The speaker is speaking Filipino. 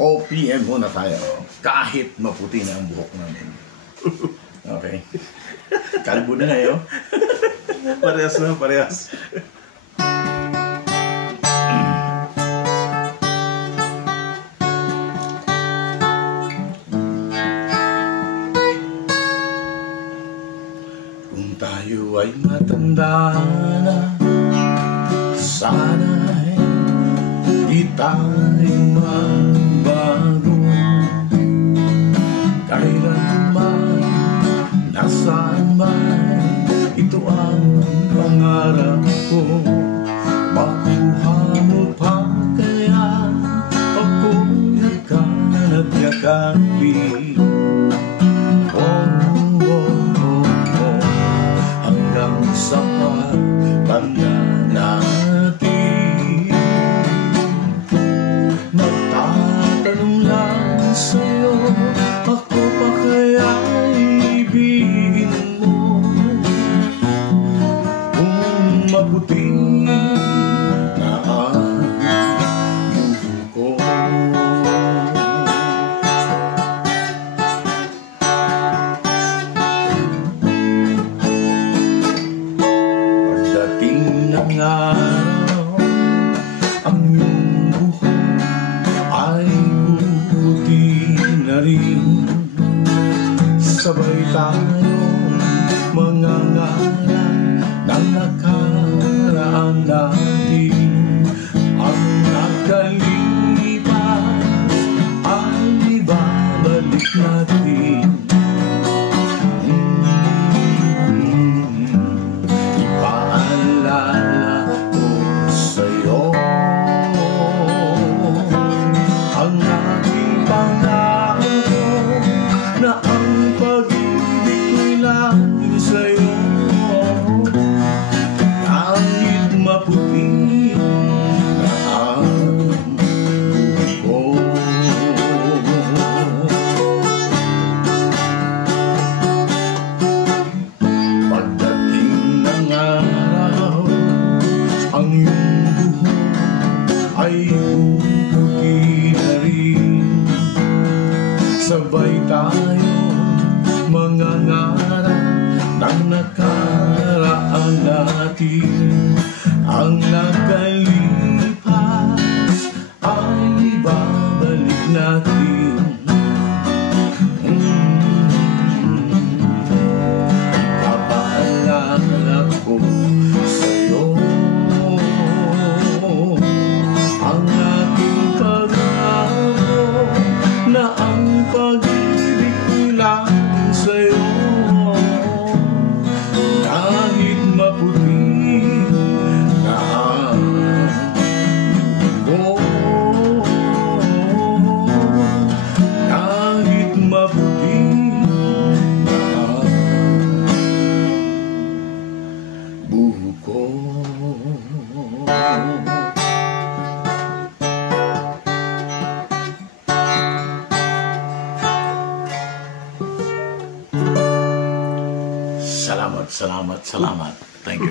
OPM muna tayo. Kahit maputi na ang buhok namin. Okay. Kalbo na ngayon. Parehas na, parehas. Kung tayo ay matanda na, sana'y di tayo magbago. Kailanman, nasaan man, ito ang pangarap ko. Makuha mo pa kaya akong yakan-yakapin. Hanggang sa pagtanda natin, magtatanong lang sa'yo, ako pa kaya ibigin mo? Kung mabuti na ang buho ko. Pagdating ng araw, ang iyong buho ay puputi na rin. Sabay tayong mangangaral ng nakaraan natin. Ang nakalipas ay ibabalik natin. Ipaalala ko sa'yo ang aking pangako na ang pag-ibig ko'y laging sa'yo. Kahit maputi na ang buho ko. Pagdating ng araw, ang iyong buho ay puputi na rin. Sabay tayo mangangaral ng nakaraan natin. Ang nakalipas ay ibabalik natin. Papaalala ko sa'yo ang aking pangako na ang pag-ibig ko'y laging sa'yo. Kahit maputi na ang buho, kahit maputi na ang buho ko. Salamat, salamat, salamat. Thank you.